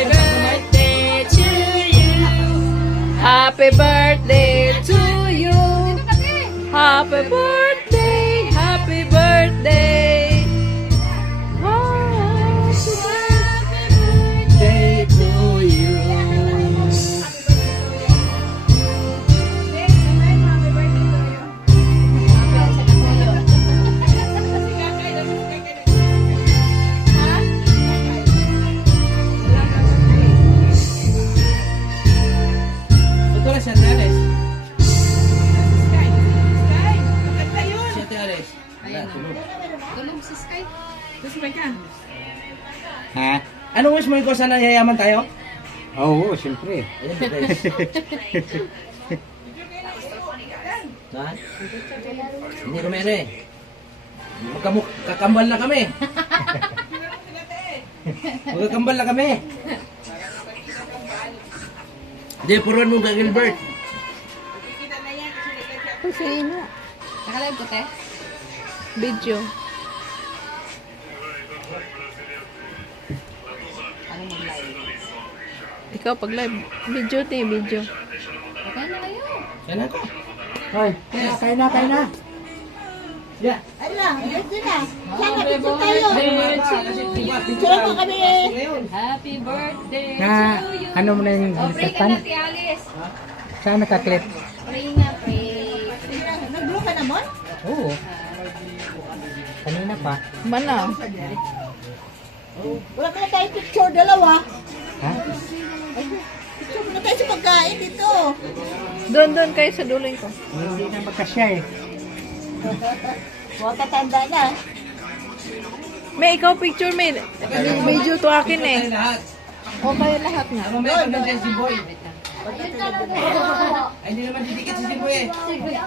Happy birthday to you. Happy birthday to you. Happy birthday, happy birthday. Happy birthday to you. Ito na siya, Alex. Tulog si Sky. Sasabay ka. Ha? Anong wish mo ko sana yayaman tayo? Oo, siyempre. Ayan, guys. Ha? Hindi kami ano eh. Kakambal na kami. Magkakambal na kami. Hindi, puruan mo ka Gilbert. Sino? Nakalive ko, te? Video. Ano mag-live? Ikaw pag live. Video te, video. Okay na kayo. Sana ko. Hoy, kaya na. Yeah. Ala, ito na. Sana picture tayo. Picture mo kami. Happy birthday Na, to you. ano mo na yung Oh, pray ka litan? na, Ate Alice. Saan nakaklip? Pray nga, pray. Nag-blow ka naman? Oo. Kanina pa. Mana? Wala ka na tayo picture, dalawa. Ha? Picture mo na tayo sa pagkain dito. Doon kayo sa duling ko. Hindi na magkasya eh. Huwag katanda na. May ikaw picture may. Video to akin eh. Lahat. O kayo lahat nga. Mamaya ka nandiyan si Boy. Ay, hindi naman didikit si Boy eh.